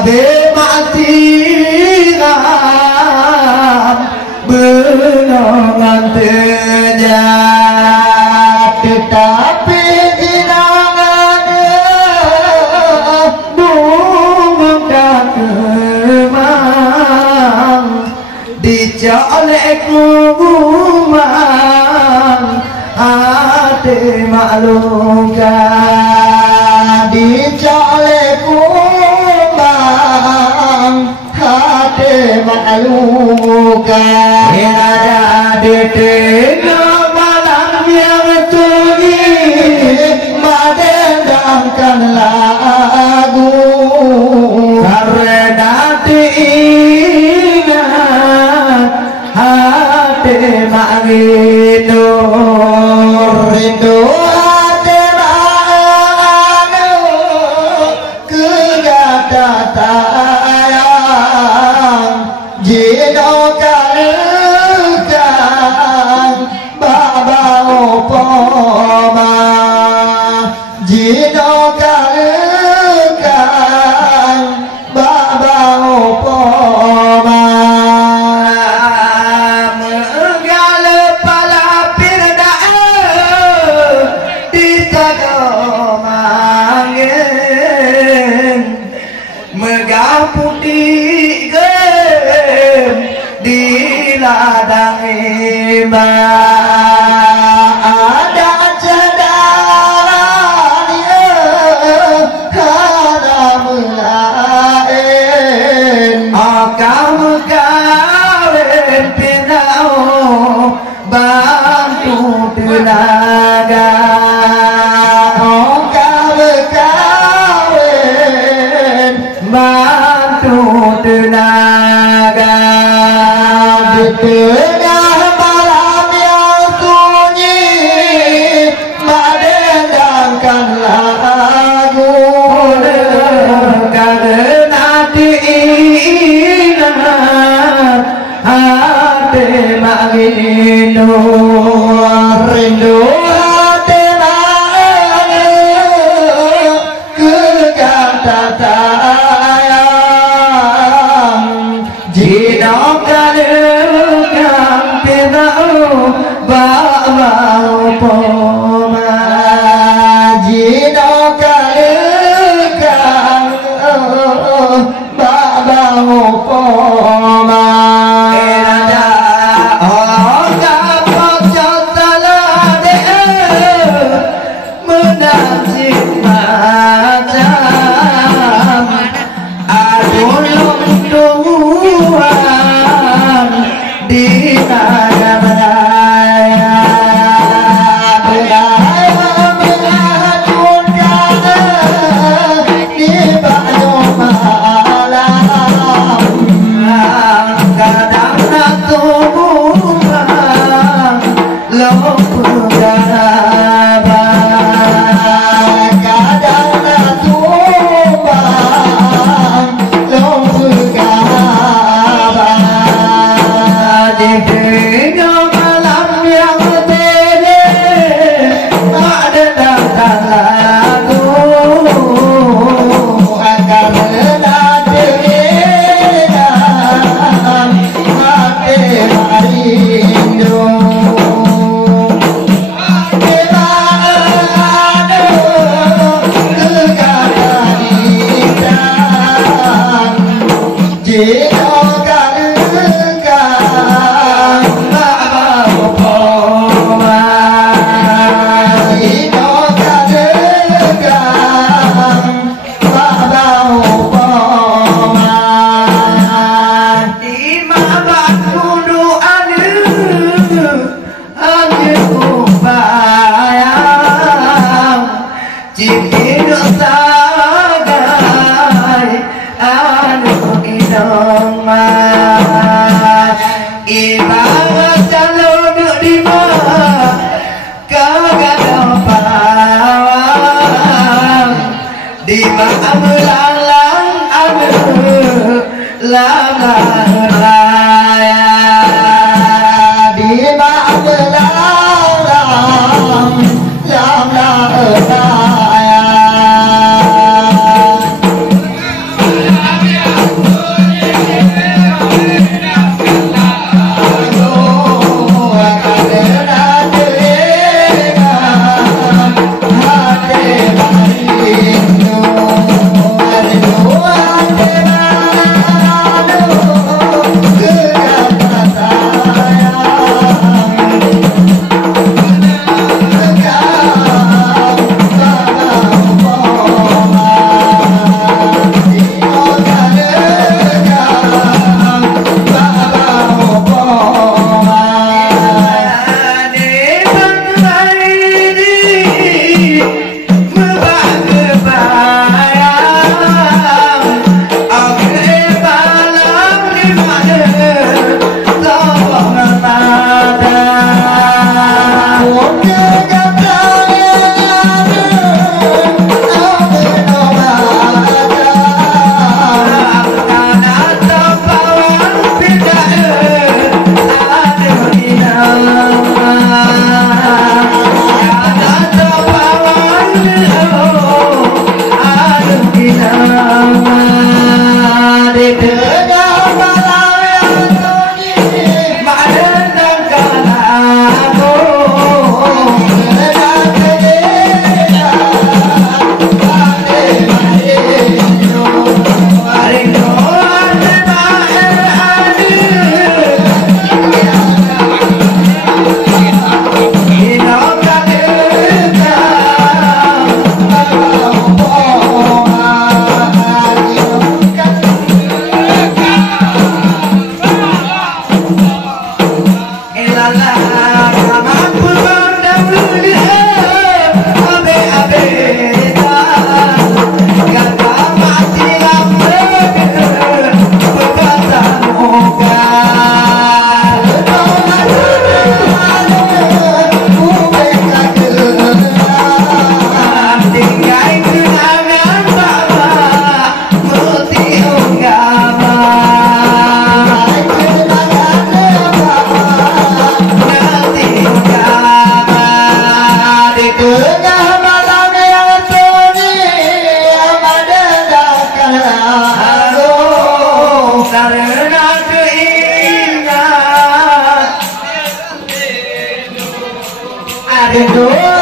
abe mati benongan terjat tetapi kinangannya bunga kemang dicolek kuman hati maklumkan dicolek kuman hati maklumkan ada di tengah malam yang sunyi madendangkan lagu karena diingat hati rindu rindu hati manu kegata tayang jino kalukan baba opoma jino kalukan baba opoma putih gem di ladang ada cedanya kada melain akan kawin pinau bantu tenaga bantu tenaga di tengah malam yang sunyi madendangkan lagu karena diingat hati rindu rindu hati manu kegata jino kalukan pinau baba opoma jino kalukan baba opoma erada oga pocot talade menasik macam aduh Tuhan di mana beraya mengacunkan di baju malam kadang tumbuhan lompat kadang tumbuhan di tengah malam yang tere ada datang lagu karena diingat hati rindu di mana melalang lama raya di mana melalang lama raya karena keingat ada doa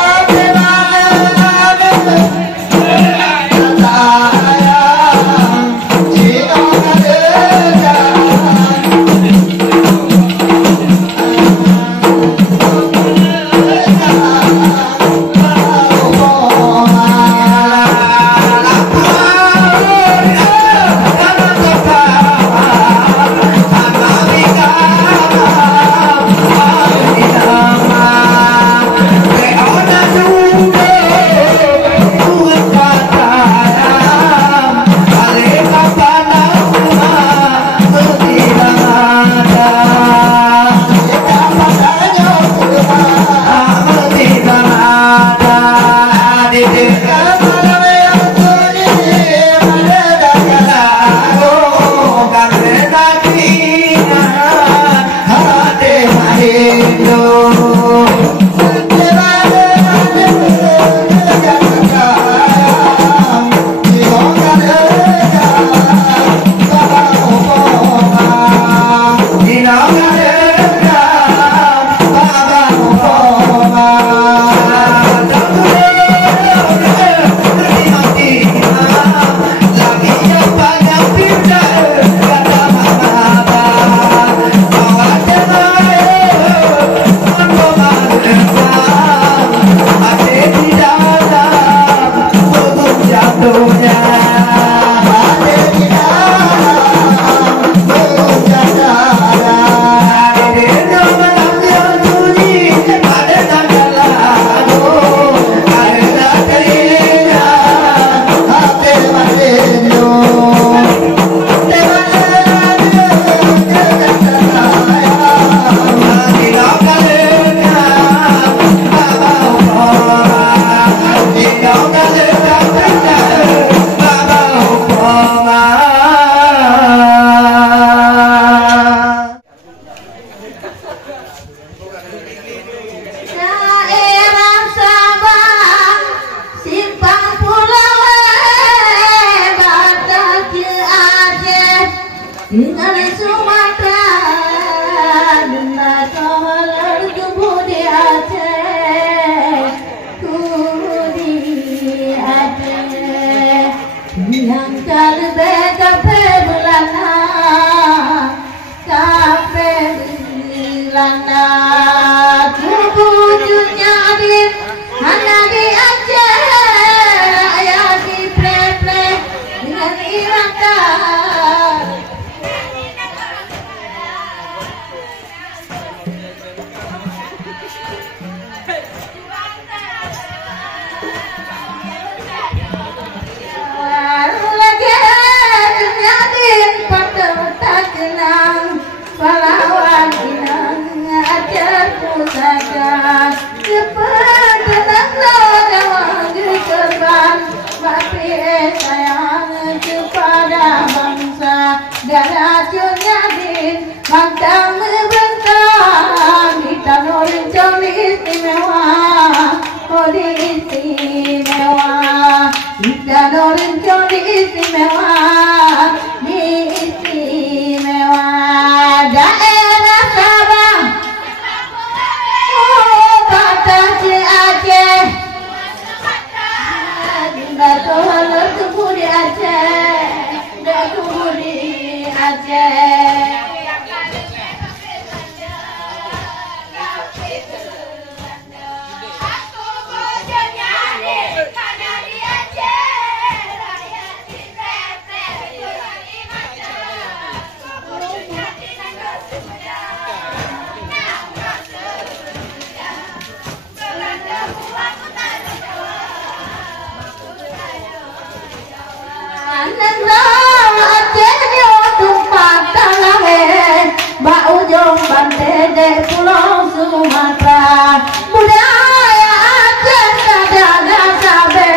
Pulau Sumatera budaya Aceh sadana sabe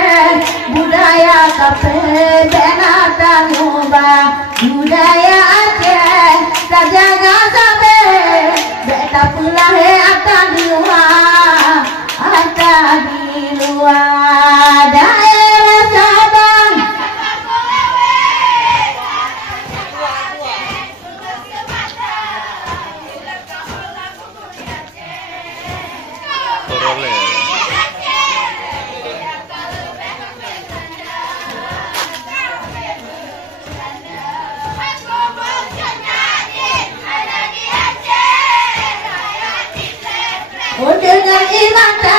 budaya kafe benata ngubah budaya Aceh sajaga sabe beta pulah akan di luar daerah Sabang mata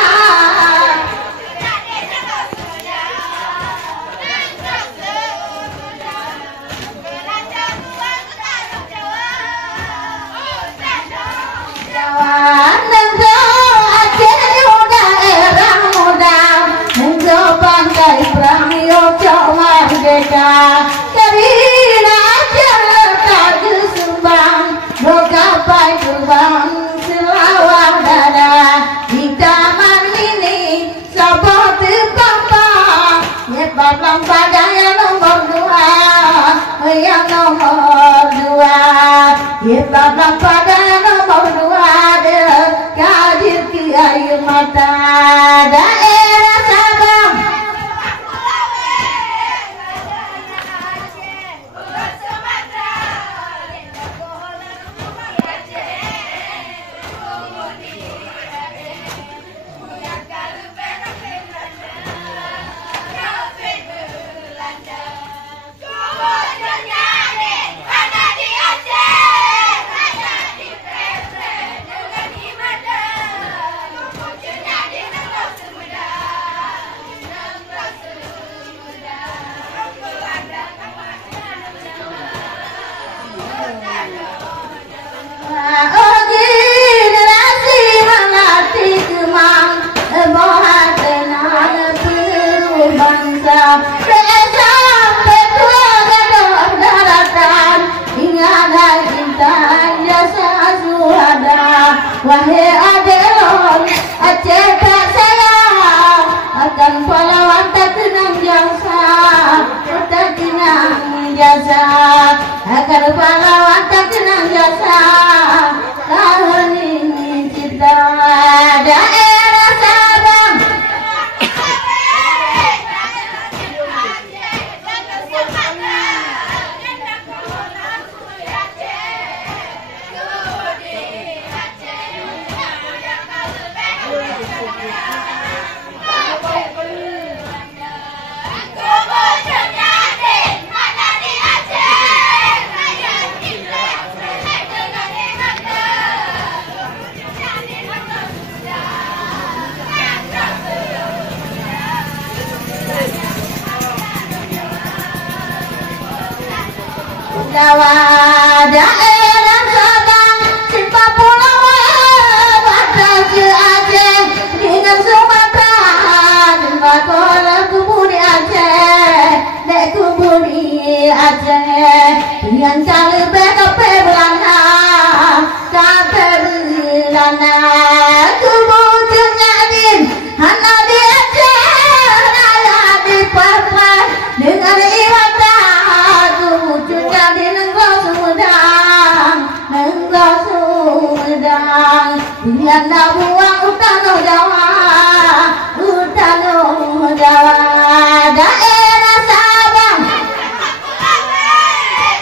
Bapak pada nomor 2 Kadir Kiai Mata daerah Sabang. Wahai adelon, Aceh tak sayang akan pahlawan tak kenang jasa, tak kenang jasa, akan pahlawan tak kenang jasa. Tahun ini kita daerah Sabang. Jawa daerah Sabang, Simpa Pulau batas ke Aceh dengan Sumatera, dan Bakola kubur di Aceh, dek kubur di Aceh, dengan cari BKP Belanda, KP Belanda, kubur Jengadin, Hana di Aceh, Raya di Papua, dengan Iwata, kubur Jengadin Nenggau Sumedang, dengan buang utara Jawa, daerah Sabang,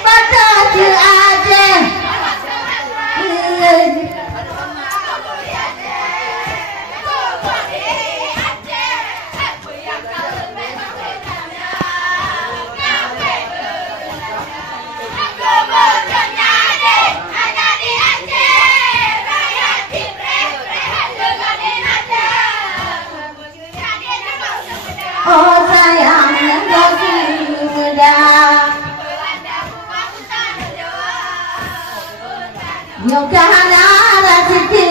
batas ke Aceh. Oh sayang Nenggau Sumedang, Yogyakarta Rasiti,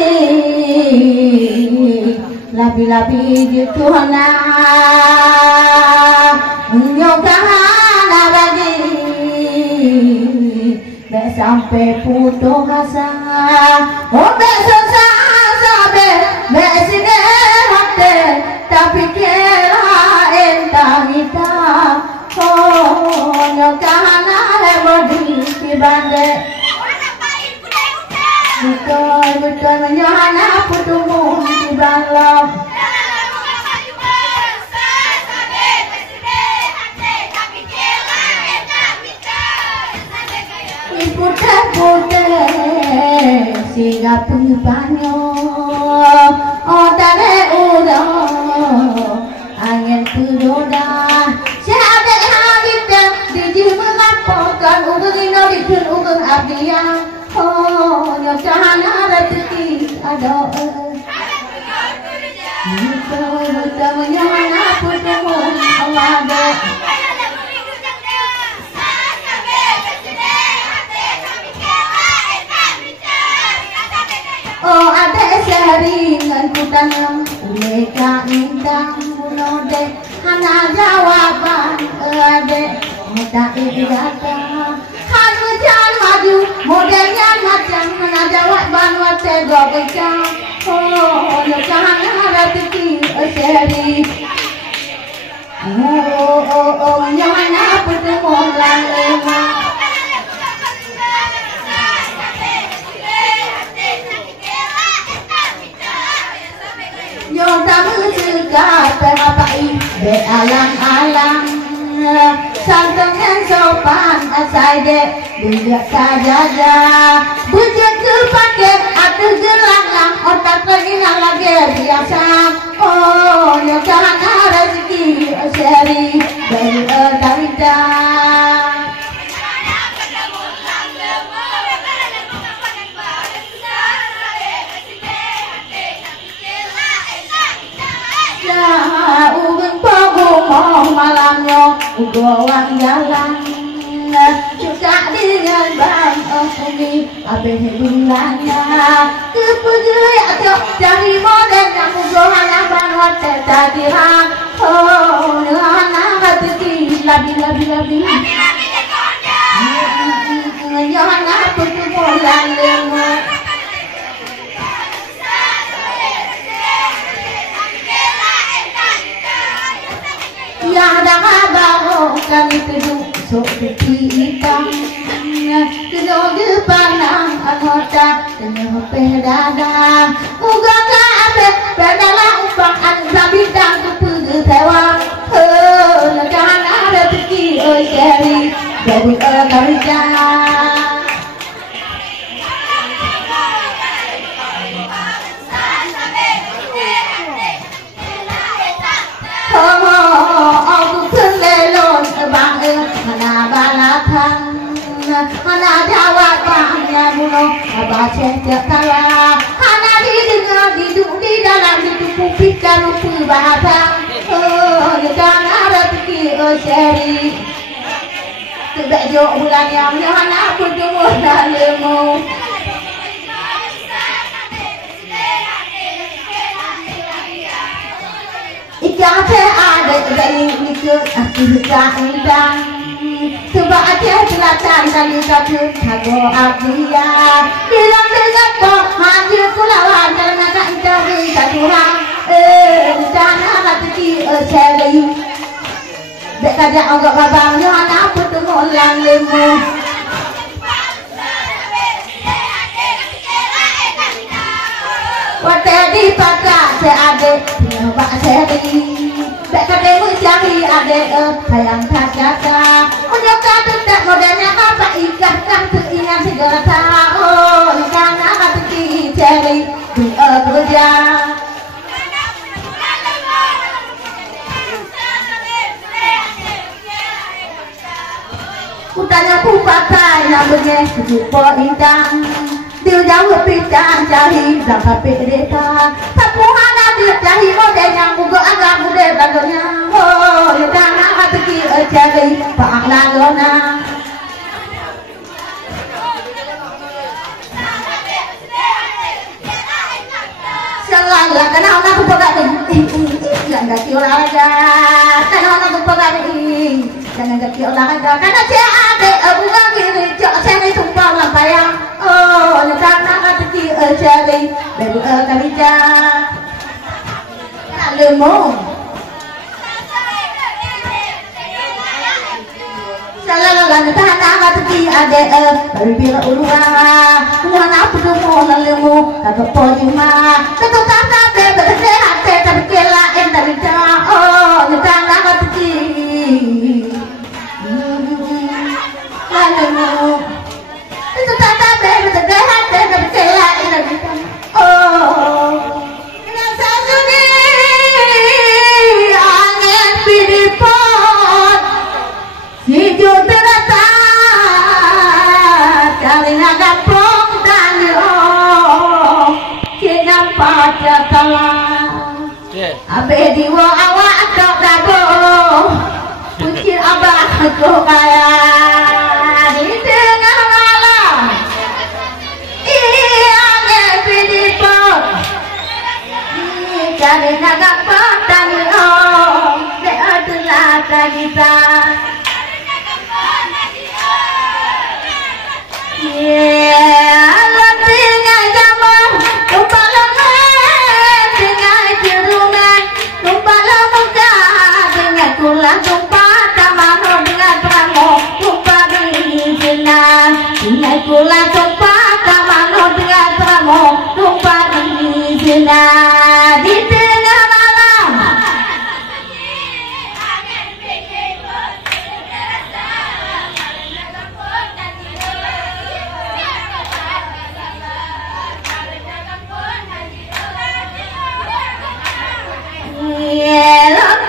labi-labi di Tuhana, Yogyakarta lagi, be sampai putus asa, oh be susah sampai be sini hati, tapi kira entah kita, oh Yogyakarta lebih di bandar. Betul menyohana putumu di balap. Putih-putih singa penyepanyo, oh tane udah angin kudoda. Siapa kita di mengapakan ugang ino dikun ugang abdiang. Oh, Yogyakarta rezeki ada. Oh ada seringan kutanam uleka indang munode hana jawaban ade muda idata hanu jan maju modelnya macam hana jawaban wate gobeca oh yo kahana ratiki seri oh yana putu lama yo tamu juga terapai be alang-alang santangan sopan asai de bujak sajaja bujak kepaket atau gelang otak terina lagi biasa oh yo kahana rezeki seri dari tawida ugun pagumong malamnya ugawang jalan juga dengan bang umi abeh bilangnya kepujui atau cari model yang ugawan abang wate tadi hang oh dengan hati labi jangan apa tu molan lemu ya ada kabar kami kedua sok hitam kedua depanang anggota dengan pedada uga kabe pedala upang anda bidang kepuju tewa jangan ada teki seri jadi kerja mana jawabannya mulu baca kepala hana didengar di dalam ditumpuk pikiran lupa bahasa jangan ada teki seri tidak jauh bulan yang hana berjumpa dalammu ikan ada dari mikir akhirat indang sebab aja selatan kali satu kago abdia bilang dengan kau hadir kulawan dalam agak indah satu hang sana hati seri dek kajak agak babang yang apa tu molang lemu wate di pakak seade pak seri dek kademu cari ade sayang kata udah tak modelnya apa ikatkan seingat segala tahu karena kata cari kerja kutanya pupakai namanya sejupo indang dia jauh pisang cari jangka pedeta tapuhan dia cari model yang buka agak muda bagonya oh ya karena hati cari pak lagona selalu kenal aku pegang jangan kaki olahraga kenal aku pegang jangan kaki olahraga karena dia ada bukan diri cok saya sumpah lampayang oh ya karena hati cari baru kerja lemu selalu tahan amat ti ade berbila ulua tuhan apa tu mau lemu kagak pojuma tetap kata bebe sehat tapi kela dari oh tahan amat ti lemu tetap kata bebe sehat tapi kela dari oh hidup terasa karena gampang dan kita pada kalah Abe diwa awak tok dabo Pucil abah aku kaya Di tengah malam Iya ngepidipot Cari naga petani oh De adalah kita Yeah, tinggal jamu Lupa lengan Tinggal jerungan Lupa lemuka Dengan tulang tumpah Tamano dengan teramo Lupa diizinkan Tinggal tulang tumpah Tamano dengan teramo Lupa diizinkan Di tengah malam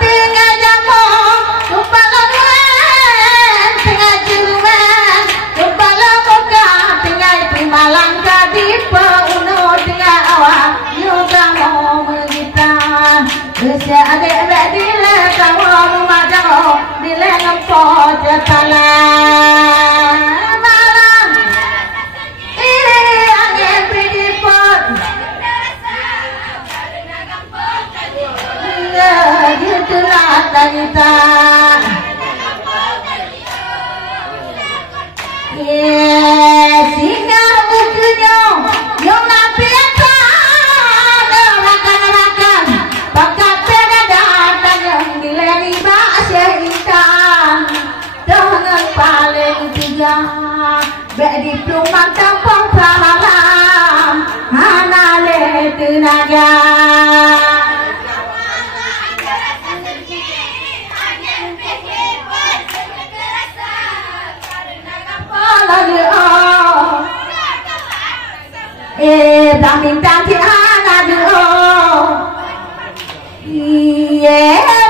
Tengah jamu Lupa lengan Tengah jerungan Lupa lemuka Tengah itu malang kadipa Uno tengah awak Yoga mau mengitar Bisa adik-adik dile Kamu memadang Dile ngempot jatalan Malam Ini angin pidipot Gitulah cerita Singa ukunya Yang nabiata Makan-makan Bakat datang Yang dileni bahasa ikan Dengan paling tiga Bek di peluang tampang Prahalam Hanale tenaga Bintang si anak dulu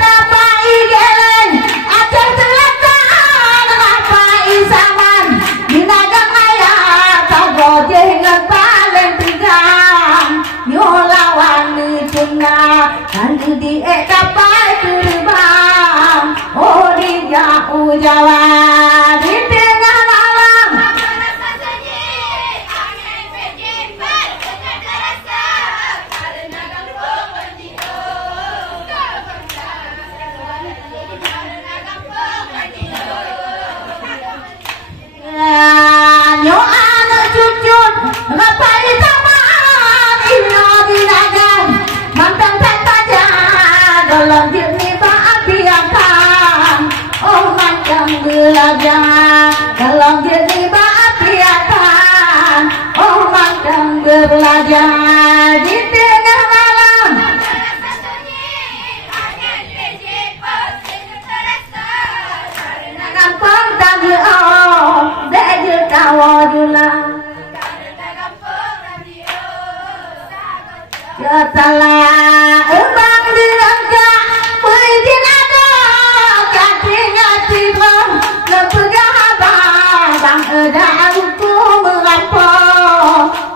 Napa igelen Ajar selatan Napa isaman Dinagang ayat Tago jengat paling tegang Nyolawan nicuna Nanti di kapal terbang Oh di jauh Jawa Di tengah malam Nyo anak cucut Ngapai tamaan Ino dinagang Mantan saja Dalam jernih baapiatan Oh macam belajar Dalam jernih baapiatan Oh macam belajar Di tengah malam Kampung tadi oh Deje kawadulah Setelah embang dirangka Mungkin ada Kaki-kaki bang Lepegah abang Bang eda aku mengapa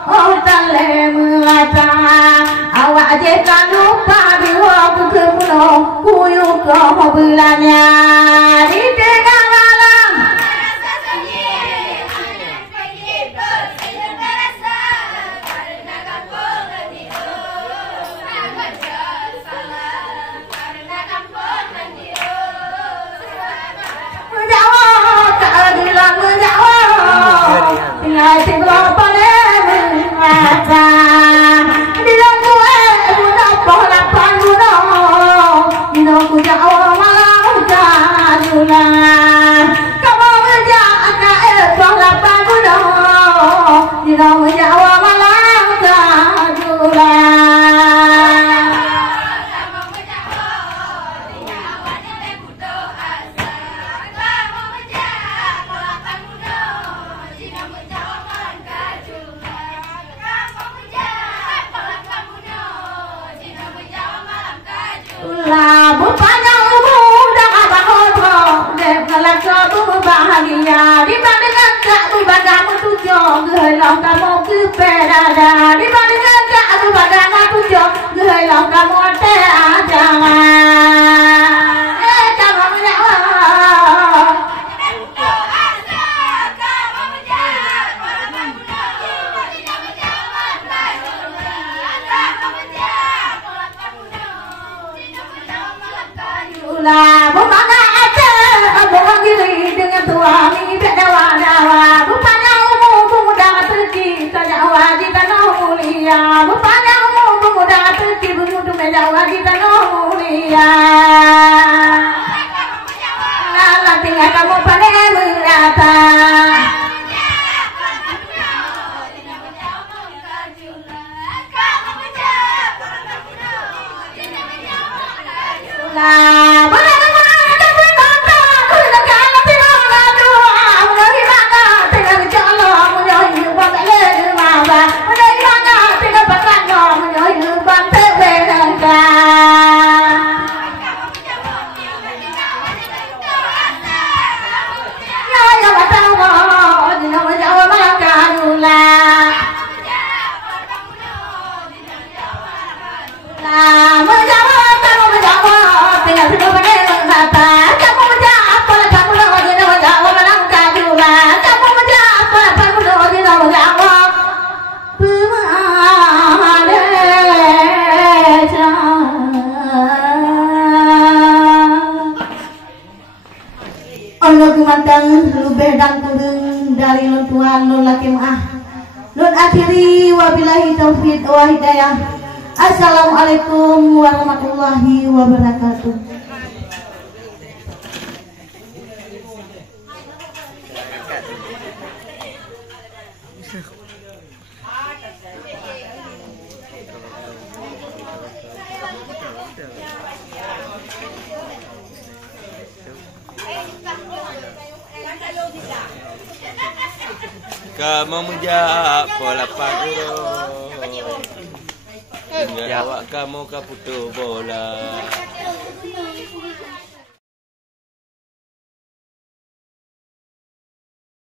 Oh tale melata Awak jekan lupa Bila aku kemunuh Kuyu kau belanya Di tengah malam Menjawab keadilan menjawab Tinggal tinggal pada mengata Bilang gue Guna pohon guna Bila ku jawab malam kadulah Kamu menjawab pohon guna Bila ku jawab malam kadulah Labu panjang umur dah abang hodoh Dek ngelaka bahagia Di mana ngangkat tu bagang tujuh Gelang kamu ke perada Di mana ngangkat tu bagang tujuh Gelang kamu te ada Lah bumanga aja abang gili dengan tuami bedawa-dawa bupanya umum pemuda tercipta Jawa di tanah mulia bupanya umum pemuda tercipta bermutu Jawa di tanah mulia lala tinggal kamu pandai merata lah Gumatang lubeh dan turun dari nun Tuhan nun laki mah nun akhiri wabillahi taufiq wa hidayah. Assalamualaikum warahmatullahi wabarakatuh. Kamu menjawab bola paguro. Jawab kamu ke putu bola.